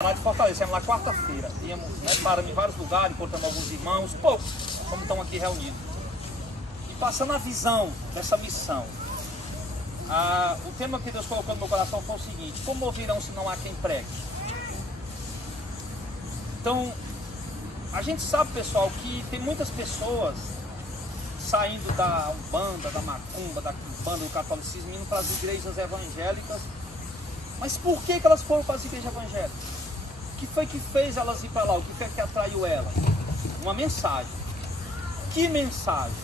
Lá de Fortaleza, lá quarta-feira, íamos, parando em vários lugares, encontrando alguns irmãos, poucos, como estão aqui reunidos. E passando a visão dessa missão, o tema que Deus colocou no meu coração foi o seguinte: como ouvirão se não há quem pregue? Então, a gente sabe, pessoal, que tem muitas pessoas saindo da Umbanda, da Macumba, da Quimbanda, do catolicismo, indo para as igrejas evangélicas. Mas por que elas foram para as igrejas evangélicas? O que foi que fez elas ir para lá? O que foi que atraiu elas? Uma mensagem. Que mensagem?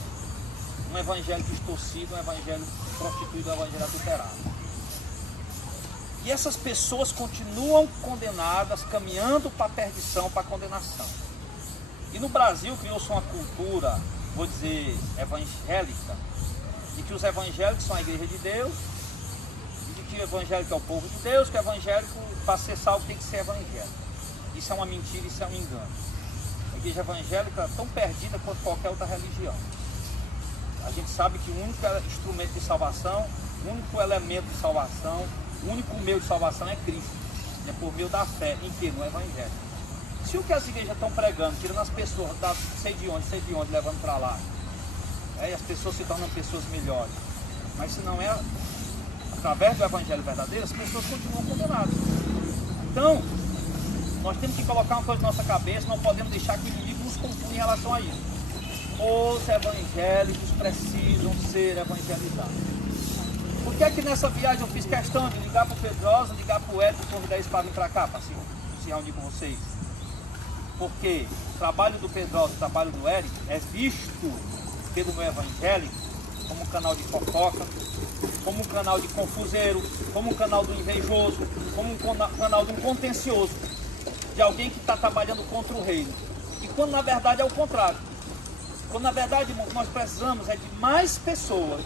Um evangelho distorcido, um evangelho prostituído, um evangelho adulterado. E essas pessoas continuam condenadas, caminhando para a perdição, para a condenação. E no Brasil criou-se uma cultura, vou dizer, evangélica, de que os evangélicos são a igreja de Deus, e de que o evangélico é o povo de Deus, que o evangélico, para ser salvo, tem que ser evangélico. Isso é uma mentira, isso é um engano. A igreja evangélica é tão perdida quanto qualquer outra religião. A gente sabe que o único instrumento de salvação, o único elemento de salvação, o único meio de salvação é Cristo. É por meio da fé, em que? No evangelho. Se o que as igrejas estão pregando, tirando as pessoas, sei de onde, levando para lá, e as pessoas se tornam pessoas melhores. Mas se não é através do evangelho verdadeiro, as pessoas continuam condenadas. Então, nós temos que colocar uma coisa na nossa cabeça, não podemos deixar que o inimigo nos confunda em relação a isso. Os evangélicos precisam ser evangelizados. Por que é que nessa viagem eu fiz questão de ligar para o Pedrosa, ligar para o Érico e convidar eles para vir para cá, para se reunir com vocês? Porque o trabalho do Pedrosa, o trabalho do Érico é visto pelo meu evangélico como um canal de fofoca, como um canal de confuseiro, como um canal do invejoso, como um canal de um contencioso, de alguém que está trabalhando contra o reino. E quando na verdade é o contrário. Quando na verdade, irmão, nós precisamos é de mais pessoas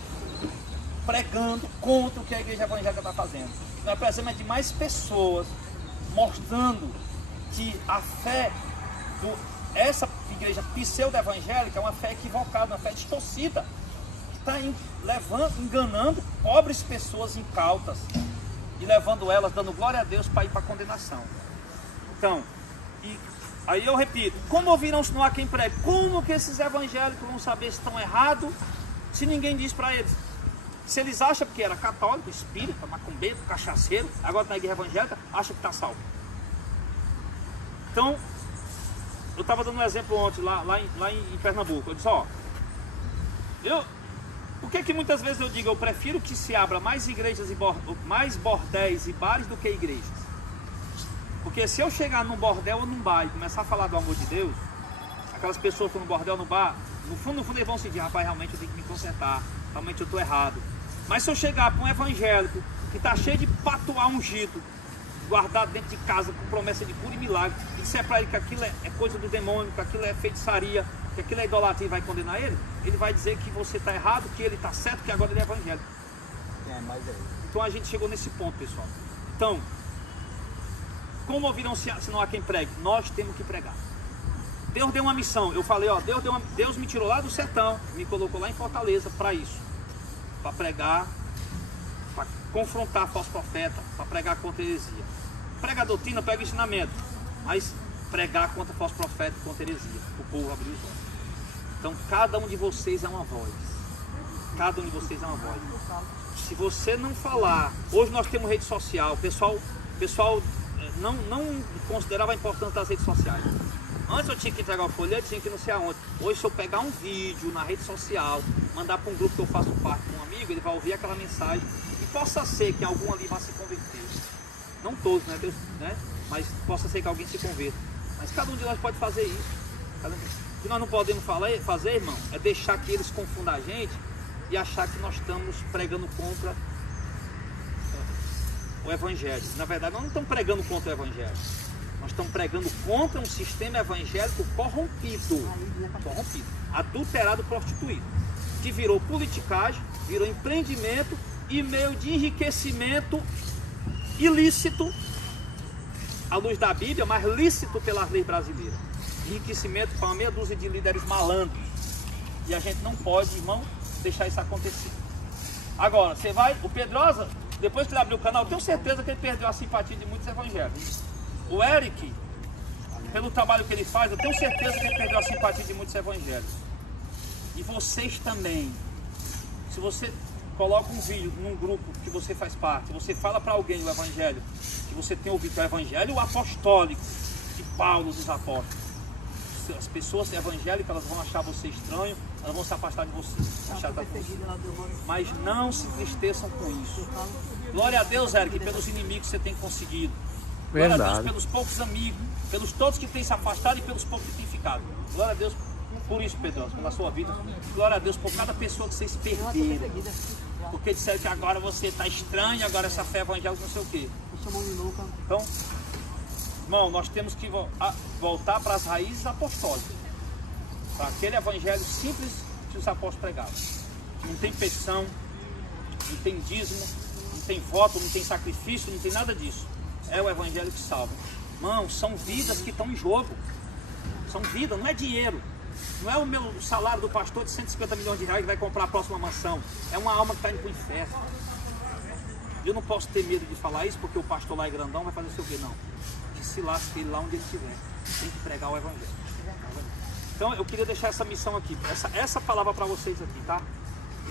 pregando contra o que a igreja evangélica está fazendo. Nós precisamos é de mais pessoas mostrando que a fé essa igreja pseudo-evangélica é uma fé equivocada, uma fé distorcida, que está enganando pobres pessoas incautas e levando elas, dando glória a Deus para ir para a condenação. Então, aí eu repito, como ouvirão se não há quem pregue? Como que esses evangélicos vão saber se estão errados se ninguém diz para eles? Se eles acham que era católico, espírita, macumbeiro, cachaceiro, agora na igreja evangélica, acha que está salvo. Então, eu estava dando um exemplo ontem lá em Pernambuco. Eu disse, por que muitas vezes eu digo, eu prefiro que se abra mais igrejas, mais bordéis e bares do que igrejas? Porque se eu chegar num bordel ou num bar e começar a falar do amor de Deus, aquelas pessoas que estão no bordel ou no bar, no fundo eles vão sentir, rapaz, realmente eu tenho que me consertar, realmente eu estou errado. Mas se eu chegar para um evangélico que está cheio de patuá ungido, guardado dentro de casa com promessa de cura e milagre, e disser para ele que aquilo é coisa do demônio, que aquilo é feitiçaria, que aquilo é idolatria e vai condenar ele, ele vai dizer que você está errado, que ele está certo, que agora ele é evangélico. Então a gente chegou nesse ponto, pessoal. Então, como ouvirão se não há quem pregue? Nós temos que pregar. Deus deu uma missão. Eu falei, Deus me tirou lá do sertão, me colocou lá em Fortaleza para isso. Para pregar, para confrontar falso profeta, para pregar contra a heresia. Prega a doutrina, prega o ensinamento, mas pregar contra falso profeta e contra a heresia. O povo abriu os olhos. Então cada um de vocês é uma voz. Cada um de vocês é uma voz. Se você não falar, hoje nós temos rede social, o pessoal não considerava a importância das redes sociais. Antes eu tinha que entregar o folheto, tinha que não sei aonde. Hoje, se eu pegar um vídeo na rede social, mandar para um grupo que eu faço parte com um amigo, ele vai ouvir aquela mensagem e possa ser que algum ali vá se converter. Não todos, né, Deus, né? Mas possa ser que alguém se converta. Mas cada um de nós pode fazer isso. O que nós não podemos fazer, irmão, é deixar que eles confundam a gente e achar que nós estamos pregando contra o evangelho. Na verdade, nós não estamos pregando contra o evangelho. Nós estamos pregando contra um sistema evangélico corrompido, adulterado, prostituído, que virou politicagem, virou empreendimento e meio de enriquecimento ilícito, à luz da Bíblia, mas lícito pelas leis brasileiras. Enriquecimento para uma meia dúzia de líderes malandros. E a gente não pode, irmão, deixar isso acontecer. Agora, você vai, o Pedrosa, depois que ele abriu o canal, eu tenho certeza que ele perdeu a simpatia de muitos evangélicos. O Eric, pelo trabalho que ele faz, eu tenho certeza que ele perdeu a simpatia de muitos evangélicos. E vocês também. Se você coloca um vídeo num grupo que você faz parte, você fala para alguém o evangelho, que você tem ouvido o evangelho apostólico de Paulo dos apóstolos, as pessoas evangélicas, elas vão achar você estranho, elas vão se afastar de você, mas não se entristeçam com isso. Glória a Deus, Eric, pelos inimigos que você tem conseguido. Glória a Deus pelos poucos amigos, pelos todos que têm se afastado e pelos poucos que têm ficado. Glória a Deus por isso, Pedro, pela sua vida. Glória a Deus por cada pessoa que vocês perderam. Porque disseram que agora você está estranho, agora essa fé evangélica não sei o quê. Então, irmão, nós temos que voltar para as raízes apostólicas. Para aquele evangelho simples que os apóstolos pregavam. Não tem petição, não tem dízimo, não tem voto, não tem sacrifício, não tem nada disso. É o evangelho que salva. Irmão, são vidas que estão em jogo. São vidas, não é dinheiro. Não é o meu salário do pastor de 150 milhões de reais que vai comprar a próxima mansão. É uma alma que está indo para o inferno. Eu não posso ter medo de falar isso porque o pastor lá é grandão, vai fazer o seu quê? Não. Que se lasque ele lá onde ele estiver. Tem que pregar o evangelho. Então eu queria deixar essa missão aqui. Essa palavra para vocês aqui, tá?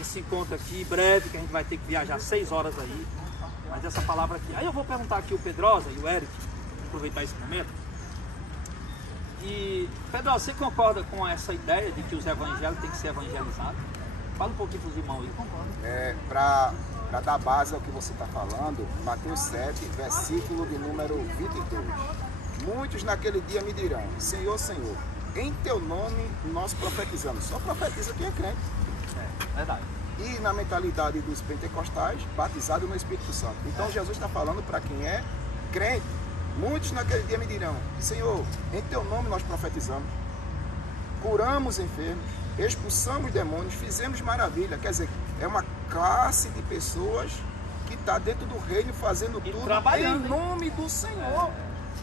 Esse encontro aqui, breve, que a gente vai ter que viajar 6 horas aí. Mas essa palavra aqui. Aí eu vou perguntar aqui o Pedrosa e o Eric, aproveitar esse momento. E, Pedro, você concorda com essa ideia de que os evangélicos têm que ser evangelizados? Fala um pouquinho para os irmãos aí. Para dar base ao que você está falando, Mateus 7, versículo de número 22. Muitos naquele dia me dirão, Senhor, Senhor, em teu nome nós profetizamos. Só profetiza quem é crente. Verdade. E na mentalidade dos pentecostais, batizado no Espírito Santo. Então Jesus está falando para quem é crente. Muitos naquele dia me dirão, Senhor, em teu nome nós profetizamos, curamos enfermos, expulsamos demônios, fizemos maravilha. Quer dizer, é uma classe de pessoas que está dentro do reino fazendo tudo em nome do Senhor.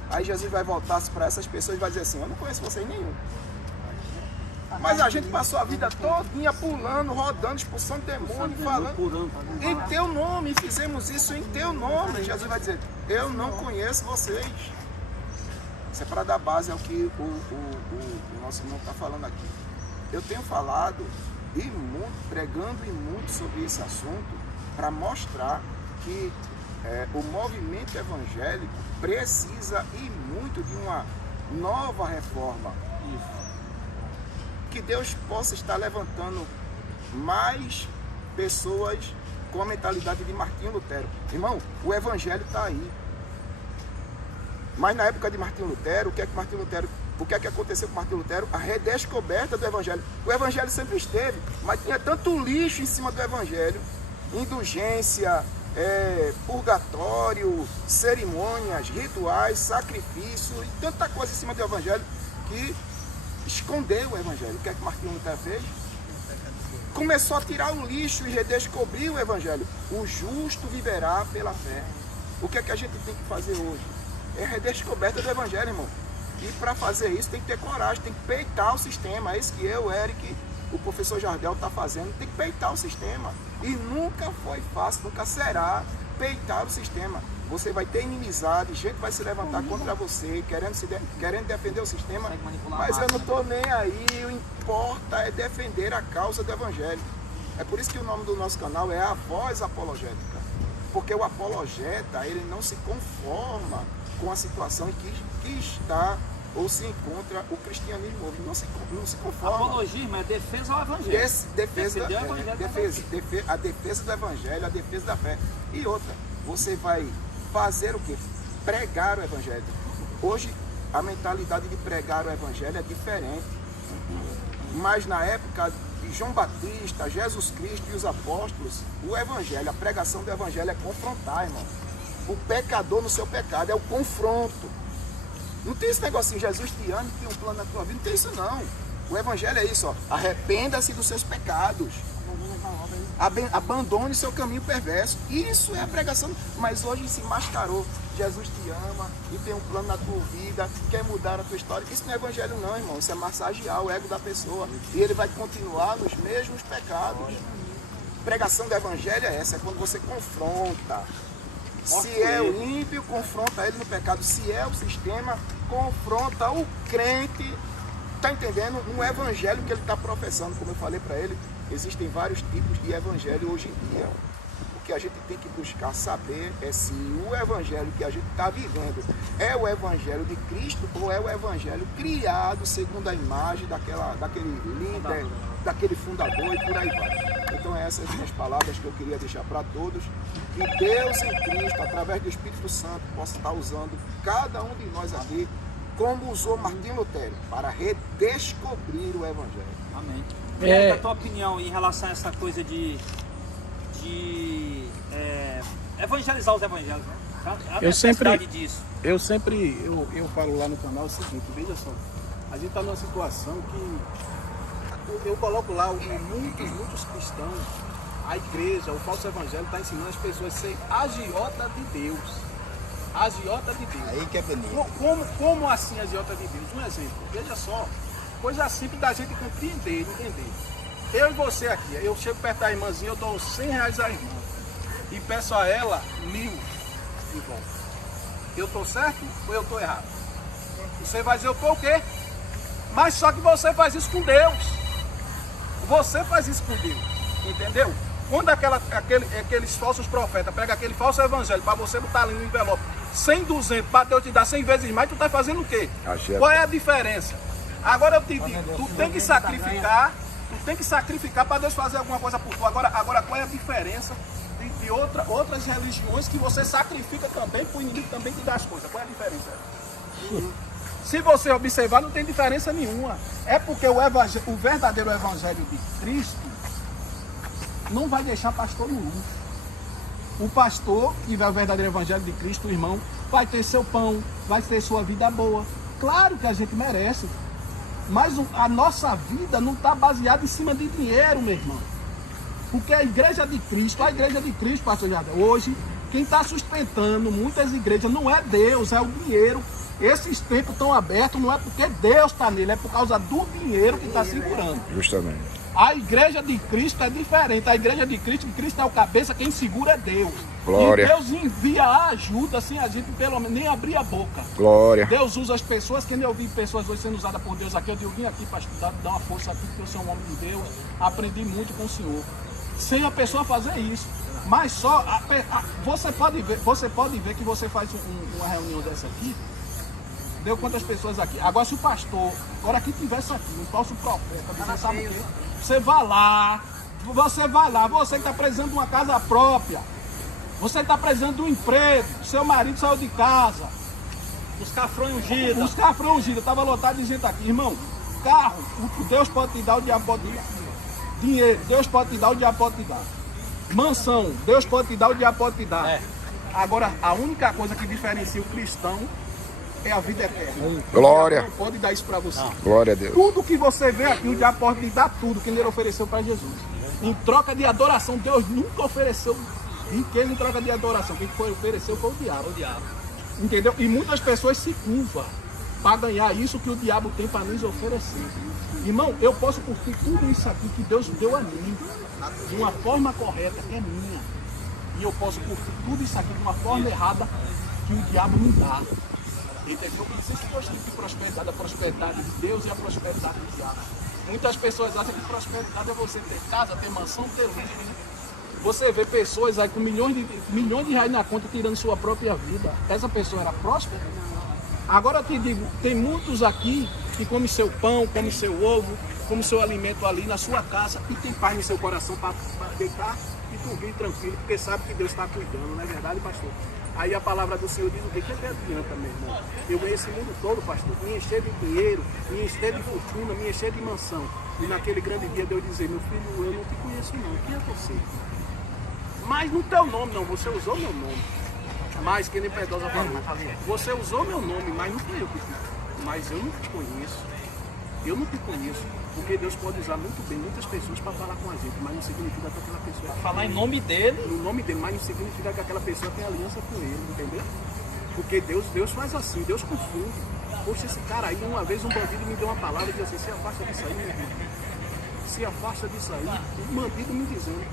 Aí Jesus vai voltar para essas pessoas e vai dizer assim, eu não conheço vocês nenhum. Mas a gente passou a vida todinha pulando, rodando, expulsando demônio, falando em teu nome, fizemos isso em teu nome. Jesus vai dizer, eu não conheço vocês. Isso é para dar base ao que o nosso irmão está falando aqui. Eu tenho falado e muito, pregando e muito sobre esse assunto para mostrar que o movimento evangélico precisa e muito de uma nova reforma. Que Deus possa estar levantando mais pessoas com a mentalidade de Martinho Lutero. Irmão, o evangelho está aí. Mas na época de Martinho Lutero, o que é que aconteceu com Martinho Lutero? A redescoberta do evangelho. O evangelho sempre esteve, mas tinha tanto lixo em cima do evangelho. Indulgência, purgatório, cerimônias, rituais, sacrifício e tanta coisa em cima do evangelho que escondeu o evangelho. O que é que Martinho Lutero fez? Começou a tirar o lixo e redescobrir o evangelho. O justo viverá pela fé. O que é que a gente tem que fazer hoje? É a redescoberta do evangelho, irmão. E para fazer isso tem que ter coragem, tem que peitar o sistema. É isso que eu, Eric, o professor Jardel está fazendo. Tem que peitar o sistema. E nunca foi fácil, nunca será peitar o sistema. Você vai ter inimizade, gente vai se levantar contra você, querendo defender o sistema, mas eu não estou nem aí, o importa é defender a causa do evangelho. É por isso que o nome do nosso canal é A Voz Apologética, porque o apologeta, ele não se conforma com a situação em que está ou se encontra o cristianismo hoje, não se conforma. Apologismo é defesa ao evangelho. A defesa do evangelho, a defesa da fé. E outra, você vai fazer o quê? Pregar o evangelho. Hoje a mentalidade de pregar o evangelho é diferente. Mas na época de João Batista, Jesus Cristo e os apóstolos, o evangelho, a pregação do evangelho é confrontar, irmão. O pecador no seu pecado, é o confronto. Não tem esse negocinho, Jesus te ama, tem um plano na tua vida, não tem isso não. O evangelho é isso, ó. Arrependa-se dos seus pecados. Abandone seu caminho perverso. Isso é a pregação. Mas hoje se mascarou. Jesus te ama e tem um plano na tua vida, quer mudar a tua história. Isso não é evangelho não, irmão. Isso é massagear o ego da pessoa. E ele vai continuar nos mesmos pecados. Pregação do evangelho é essa, é quando você confronta. Se é o ímpio, confronta ele no pecado. Se é o sistema, confronta o crente. Está entendendo? No evangelho que ele está professando, como eu falei para ele, existem vários tipos de evangelho hoje em dia. O que a gente tem que buscar saber é se o evangelho que a gente está vivendo é o evangelho de Cristo ou é o evangelho criado segundo a imagem daquele líder, daquele fundador e por aí vai. Então essas são as palavras que eu queria deixar para todos. Que Deus em Cristo, através do Espírito Santo, possa estar usando cada um de nós aqui, como usou Martinho Lutero, para redescobrir o evangelho. Amém. E aí, a tua opinião em relação a essa coisa de evangelizar os evangelhos, né? Eu falo lá no canal o seguinte, veja só, a gente está numa situação que eu coloco lá muitos cristãos, a igreja, o falso evangelho está ensinando as pessoas a ser agiota de Deus. Agiota de Deus. Aí que é bonito. Como assim agiota de Deus? Um exemplo, veja só, coisa simples da gente compreender, entender. Eu e você aqui, eu chego perto da irmãzinha, eu dou R$100 à irmã e peço a ela 1.000 de volta. Eu estou certo ou eu estou errado? Você vai dizer, eu estou o quê? Mas só que você faz isso com Deus. Você faz isso com Deus, entendeu? Quando aqueles falsos profetas pegam aquele falso evangelho para você botar ali no envelope 100, 200, para Deus te dar 100 vezes mais, tu está fazendo o quê? Qual é a diferença? Agora eu te digo, tu tem que sacrificar para Deus fazer alguma coisa por tu. Agora qual é a diferença de outras religiões que você sacrifica também para o inimigo também te dar as coisas? Qual é a diferença? Se você observar, não tem diferença nenhuma. É porque o verdadeiro evangelho de Cristo não vai deixar pastor no luxo. O pastor que tiver o verdadeiro evangelho de Cristo, o irmão, vai ter seu pão, vai ter sua vida boa. Claro que a gente merece, mas a nossa vida não está baseada em cima de dinheiro, meu irmão. Porque a igreja de Cristo, pastor Jardel, hoje, quem está sustentando muitas igrejas não é Deus, é o dinheiro. Esses tempos estão abertos, não é porque Deus está nele, é por causa do dinheiro que está segurando. Justamente. A igreja de Cristo é diferente. A igreja de Cristo é o cabeça, quem segura é Deus. Glória. E Deus envia a ajuda sem a gente pelo menos nem abrir a boca. Glória. Deus usa as pessoas, quem eu vi pessoas hoje sendo usadas por Deus aqui, eu vim aqui para estudar, dar uma força aqui, porque eu sou um homem de Deus, aprendi muito com o Senhor. Sem a pessoa fazer isso. Mas só, você pode ver que você faz uma reunião dessa aqui, deu quantas pessoas aqui. Agora se o pastor, agora aqui tivesse aqui, um falso profeta, você sabe o quê? Você vai lá, você que está precisando de uma casa própria, você está precisando de um emprego, seu marido saiu de casa, os cafrões ungidos, estava lotado de gente aqui, irmão. Carro, o Deus pode te dar, o diabo pode te dar. Dinheiro, Deus pode te dar, o diabo pode te dar. Mansão, Deus pode te dar, o diabo pode te dar. Agora, a única coisa que diferencia o cristão é a vida eterna. Glória. O diabo não pode dar isso para você. Não. Glória a Deus. Tudo que você vê aqui, o diabo pode lhe dar tudo que ele ofereceu para Jesus. Em troca de adoração, Deus nunca ofereceu riqueza em troca de adoração. Quem ofereceu foi o diabo. Entendeu? E muitas pessoas se curvam para ganhar isso que o diabo tem para nos oferecer. Irmão, eu posso curtir tudo isso aqui que Deus deu a mim, de uma forma correta, que é minha. E eu posso curtir tudo isso aqui de uma forma errada que o diabo me dá. Entendeu? Existe dois tipos de prosperidade, a prosperidade de Deus e a prosperidade do diabo. Muitas pessoas acham que prosperidade é você ter casa, ter mansão, ter luxo. Você vê pessoas aí com milhões de reais na conta tirando sua própria vida. Essa pessoa era próspera? Agora eu te digo, tem muitos aqui que comem seu pão, comem seu ovo, comem seu alimento ali na sua casa e tem paz no seu coração para deitar e dormir tranquilo, porque sabe que Deus está cuidando, não é verdade, pastor? Aí a palavra do Senhor diz o que adianta, meu irmão? Eu ganhei esse mundo todo, pastor, me encher de dinheiro, me encher de fortuna, me encher de mansão. E naquele grande dia Deus dizer, meu filho, eu não te conheço não, quem é você? Mas no teu nome não, você usou meu nome. Mas que nem Pedrosa falou, você usou meu nome, mas não fui eu que fiz. Mas eu não te conheço. Eu não te conheço. Porque Deus pode usar muito bem muitas pessoas para falar com a gente, mas não significa que aquela pessoa... Para falar em nome dele. No nome dele, mas não significa que aquela pessoa tem aliança com ele, entendeu? Porque Deus faz assim, Deus confunde. Poxa, esse cara aí, uma vez um bandido me deu uma palavra e disse assim, se afasta disso aí, meu irmão. Se afasta disso aí. Um bandido me dizendo.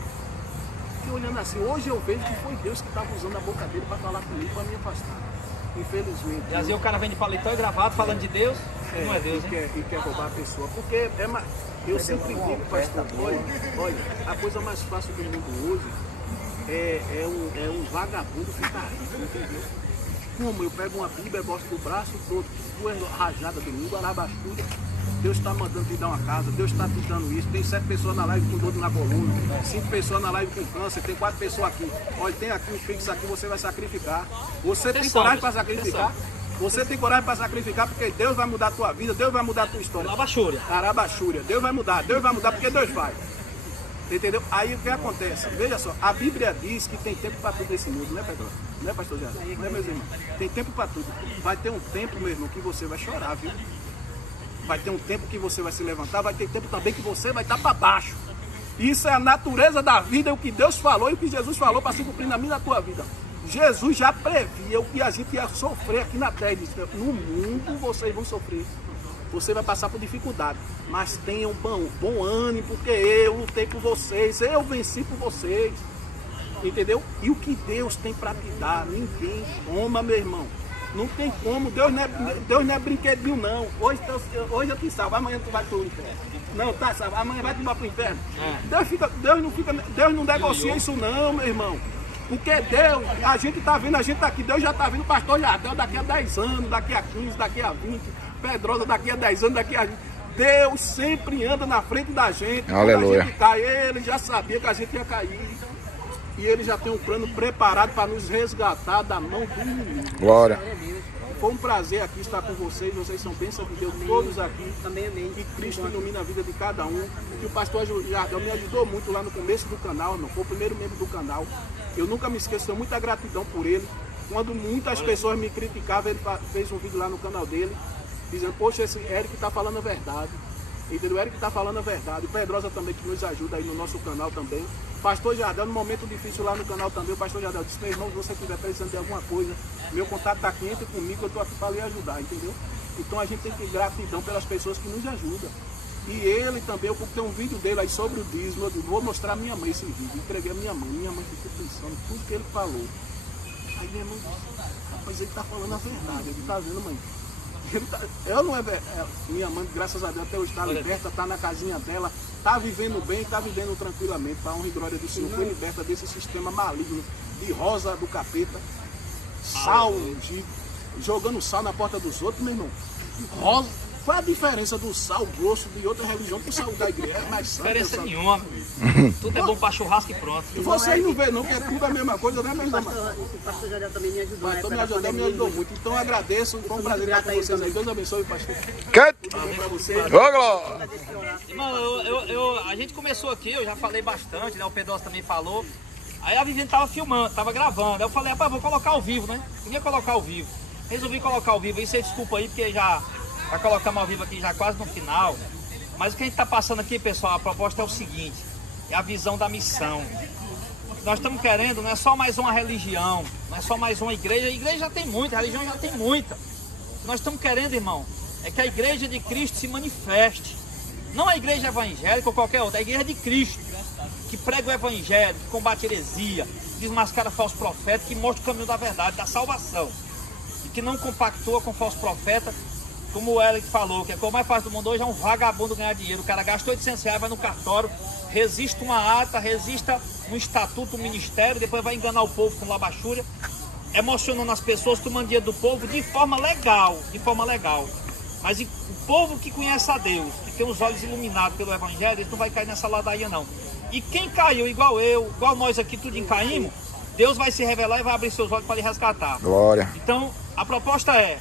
fiquei olhando assim. Hoje eu vejo que foi Deus que estava usando a boca dele para falar comigo, para me afastar. Infelizmente. E às vezes o cara vem de paletó e gravado falando de Deus, não é Deus, hein? E quer roubar a pessoa. Porque eu sempre digo, pastor, olha, a coisa mais fácil do mundo hoje é um vagabundo ficar rico, entendeu? Como eu pego uma Bíblia, gosto do braço todo, duas rajadas do mundo, arabastura. Deus está mandando te dar uma casa, Deus está te dando isso. Tem 7 pessoas na live com dor na coluna, 5 pessoas na live com câncer, tem 4 pessoas aqui. Olha, tem aqui um fixo aqui, você vai sacrificar. Você tem coragem para sacrificar? Você tem coragem para sacrificar porque Deus vai mudar a tua vida, Deus vai mudar a tua história. Arabachúria. Deus vai mudar porque Deus vai. Entendeu? Aí o que acontece? Veja só, a Bíblia diz que tem tempo para tudo nesse mundo, né, Pedro? Não é, pastor Gerardo? Não é, meus irmãos? Tem tempo para tudo. Vai ter um tempo, meu irmão, que você vai chorar, viu? Vai ter um tempo que você vai se levantar, vai ter tempo também que você vai estar para baixo. Isso é a natureza da vida, é o que Deus falou e o que Jesus falou para se cumprir na minha e na tua vida. Jesus já previa o que a gente ia sofrer aqui na terra. Ele disse, no mundo vocês vão sofrer. Você vai passar por dificuldade, mas tenham bom ânimo, porque eu lutei por vocês, eu venci por vocês, entendeu? E o que Deus tem para te dar, ninguém toma, meu irmão. Não tem como, Deus não é brinquedinho não. Hoje eu te salvo, amanhã tu vai pro inferno. Não, tá salvo, amanhã vai te embora pro inferno. Deus não negocia isso não, meu irmão. Porque Deus, a gente tá vendo, a gente tá aqui, Deus já tá vendo o pastor Jardel daqui a 10 anos, daqui a 15, daqui a 20, Pedrosa daqui a 10 anos, daqui a 20. Deus sempre anda na frente da gente. Aleluia. Quando a gente cai, Ele já sabia que a gente ia cair. E Ele já tem um plano preparado para nos resgatar da mão do inimigo. Glória. Foi um prazer aqui estar com vocês são bênçãos de Deus, todos aqui. Que Cristo ilumina a vida de cada um. Que o pastor Jardel me ajudou muito lá no começo do canal, não foi o primeiro membro do canal. Eu nunca me esqueço, tenho muita gratidão por ele. Quando muitas pessoas me criticavam, ele fez um vídeo lá no canal dele, dizendo, poxa, esse Eric está falando a verdade. Entendeu? O Eric está falando a verdade. O Pedrosa também, que nos ajuda aí no nosso canal também. Pastor Jardel, no momento difícil lá no canal também, o pastor Jardel disse, meu irmão, se você estiver precisando de alguma coisa, meu contato está aqui, entre comigo, eu estou aqui para lhe ajudar, entendeu? Então a gente tem que ter gratidão pelas pessoas que nos ajudam. E ele também, eu tem um vídeo dele aí sobre o dízimo, eu vou mostrar a minha mãe esse vídeo, entreguei a minha mãe ficou pensando tudo que ele falou. Aí minha mãe disse, rapaz, ele está falando a verdade, ele está vendo, mãe. Ela não é, minha mãe, graças a Deus, até hoje está liberta, está na casinha dela, está vivendo bem, está vivendo tranquilamente, para a honra e glória do Senhor, foi liberta desse sistema maligno de rosa do capeta, sal, jogando sal na porta dos outros, meu irmão. Rosa, qual a diferença do sal grosso de outra religião para o sal da igreja? É mais santo. Diferença nenhuma. Tudo é bom para churrasco e pronto. E vocês não veem não, que é tudo a mesma coisa, né, meu irmão? O pastor Jardel também me ajudou. O pastor me ajudou muito. Então eu agradeço, foi um prazer estar com vocês aí. Deus abençoe, pastor. Cut. Bom pra você. Ô, Glória. Irmão, a gente começou aqui, eu já falei bastante, né? O Pedrosa também falou. Aí a Viviane tava filmando, tava gravando. Aí eu falei, rapaz, vou colocar ao vivo, né? Queria colocar ao vivo. Resolvi colocar ao vivo. Aí você desculpa aí, porque já colocamos ao vivo aqui já quase no final. Mas o que a gente está passando aqui, pessoal, a proposta é o seguinte, é a visão da missão. Nós estamos querendo, não é só mais uma religião, não é só mais uma igreja. A igreja já tem muita, a religião já tem muita. O que nós estamos querendo, irmão, é que a igreja de Cristo se manifeste. Não a igreja evangélica ou qualquer outra, a igreja de Cristo, que prega o evangelho, que combate heresia, desmascara falsos profetas, que mostra o caminho da verdade, da salvação. E que não compactua com falsos profetas, como o Eric falou, que a coisa mais fácil do mundo hoje é um vagabundo ganhar dinheiro. O cara gasta R$800, vai no cartório, resiste uma ata, resista um estatuto, um ministério, depois vai enganar o povo com labachúria, emocionando as pessoas, tomando dinheiro do povo de forma legal, Mas o povo que conhece a Deus, que tem os olhos iluminados pelo evangelho, ele não vai cair nessa ladainha não. E quem caiu igual eu, igual nós aqui, tudinho caímos, Deus vai se revelar e vai abrir seus olhos para lhe resgatar. Glória. Então, a proposta é,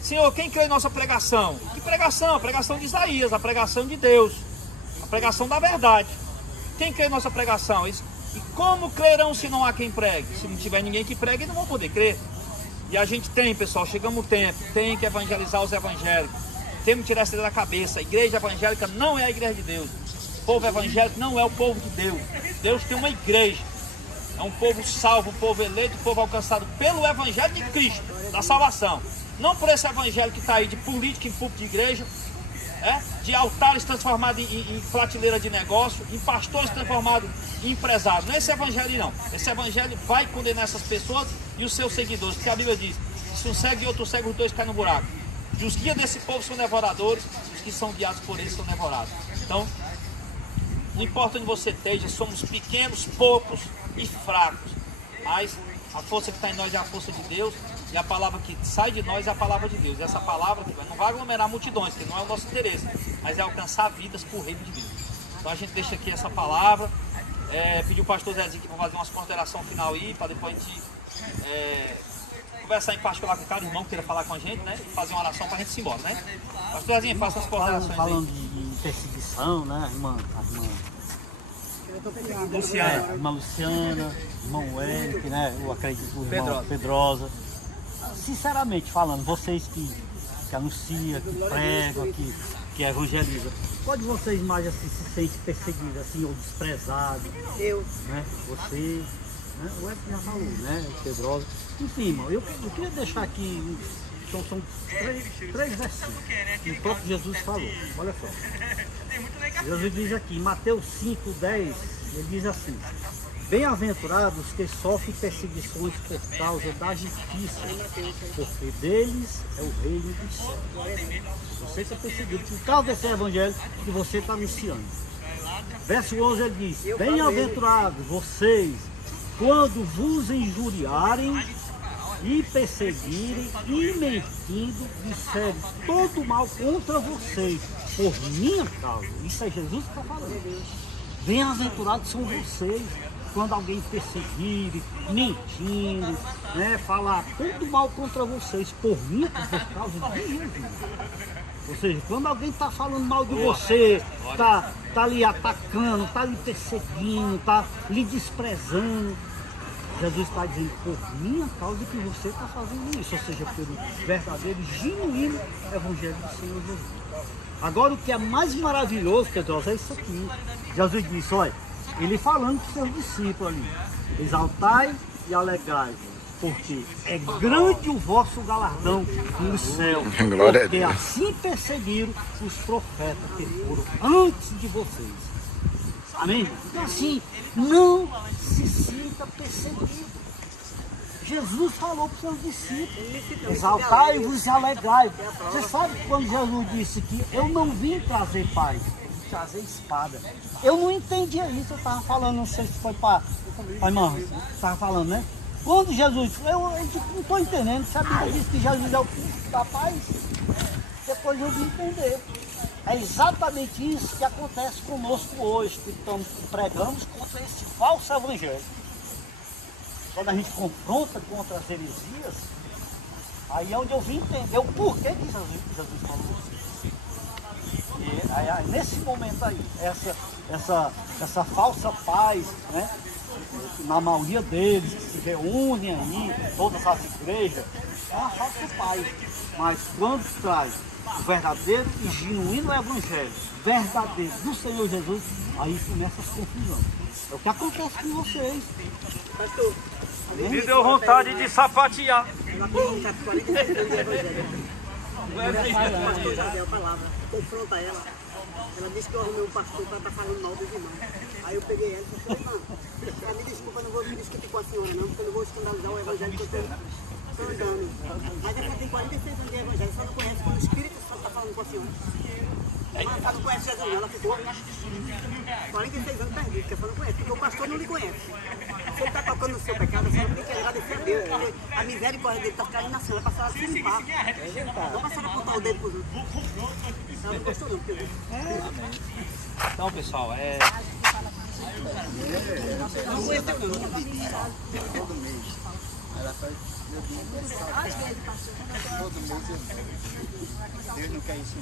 Senhor, quem crê em nossa pregação? Que pregação? A pregação de Isaías, a pregação de Deus, a pregação da verdade. Quem crê em nossa pregação? E como crerão se não há quem pregue? Se não tiver ninguém que pregue, não vão poder crer. E a gente tem, pessoal, chegamos o tempo, tem que evangelizar os evangélicos. Temos que tirar essa ideia da cabeça. A igreja evangélica não é a igreja de Deus. O povo evangélico não é o povo de Deus. Deus tem uma igreja. É um povo salvo, um povo eleito, um povo alcançado pelo evangelho de Cristo, da salvação. Não por esse evangelho que está aí de política em púlpito de igreja, de altares transformados em prateleira de negócio, em pastores transformados em empresários. Não é esse evangelho não. Esse evangelho vai condenar essas pessoas e os seus seguidores, porque a Bíblia diz, se um segue e outro segue, os dois caem no buraco. E os guias desse povo são devoradores, os que são guiados por eles são devorados. Então, não importa onde você esteja, somos pequenos, poucos e fracos, mas a força que está em nós é a força de Deus, e a palavra que sai de nós é a palavra de Deus. E essa palavra não vai aglomerar multidões, que não é o nosso interesse, mas é alcançar vidas por reino de Deus. Então a gente deixa aqui essa palavra, pedir o pastor Zezinho para fazer umas considerações final aí, para depois a gente conversar em particular com cada irmão que queira falar com a gente, né? E fazer uma oração para a gente ir embora, né? Pastor Zezinho, faça as considerações falando aí. de perseguição, né, a irmã Luciana. irmã Luciana, irmão Eric, né? Eu acredito o irmão Pedrosa. Sinceramente falando, vocês que anunciam, que pregam, que evangelizam, qual de vocês mais assim, se sente perseguido assim, ou desprezado? Eu. Né? Você, né? O Eric já falou, né? O Pedrosa. Enfim, irmão, eu queria deixar aqui, são três versículos que o próprio Jesus falou. Olha só. Jesus diz aqui, em Mateus 5:10, ele diz assim: bem-aventurados que sofrem perseguições por causa da justiça, porque deles é o reino dos céus. Você está perseguido por causa desse evangelho que você está anunciando. Verso 11 ele diz: bem-aventurados vocês quando vos injuriarem e perseguirem e mentindo disserem todo mal contra vocês por minha causa. Isso é Jesus que está falando. Bem-aventurados são vocês quando alguém perseguir, mentindo, né, falar todo mal contra vocês por mim, por causa de Jesus. Ou seja, quando alguém está falando mal de você, está lhe atacando, está lhe perseguindo, está lhe desprezando, Jesus está dizendo por minha causa que você está fazendo isso, ou seja, pelo verdadeiro, genuíno evangelho do Senhor Jesus. Agora o que é mais maravilhoso, Pedro, é isso aqui. Jesus disse, olha, ele falando para os seus discípulos ali, exaltai e alegrai, porque é grande o vosso galardão no céu, porque assim perseguiram os profetas que foram antes de vocês. Amém? Então assim, não se sinta perseguido. Jesus falou para os seus discípulos, exaltai-vos e alegrai. Você sabe quando Jesus disse que eu não vim trazer paz, trazer espada. Eu não entendia isso, eu estava falando, não sei se foi para a irmã, estava falando, né? Quando Jesus, eu não estou entendendo, se a Bíblia diz que Jesus é o príncipe da paz, depois eu vim entender. É exatamente isso que acontece conosco hoje, que pregamos contra esse falso evangelho. Quando a gente confronta contra as heresias, aí é onde eu vim entender o porquê que Jesus falou isso. E aí, nesse momento aí, essa falsa paz, né? Na maioria deles que se reúnem aí, todas as igrejas, é uma falsa paz. Mas quando traz o verdadeiro e genuíno evangelho, verdadeiro do Senhor Jesus, aí começa as confusões. É o que acontece com vocês. Pastor, Me deu vontade de sapatear. ela pergunta 46 anos de evangelho. A palavra, confronta ela. Ela disse que eu arrumei um pastor para estar falando mal dos irmãos. Aí eu peguei ela e falei, irmã, me desculpa, não vou me discutir com a senhora não, porque eu não vou escandalizar o evangelho que eu estou andando. Mas ela tem 46 anos de evangelho, só não conhece como o Espírito Santo está falando com a senhora. Mas ela não conhece Jesus não, ela ficou 46 anos perdida, porque a senhora não conhece, porque o pastor não lhe conhece. Se ele está tocando no seu pecado, a senhora tem que agradecer a Deus, porque a misericórdia dele está caindo na senhora, para a senhora se limpar. Não para a senhora apontar o dedo para os outros. Ela não gostou não, porque Então, pessoal, não aguenta não. Todo mês. Ela faz, meu Deus, todo mês. Deus não quer isso.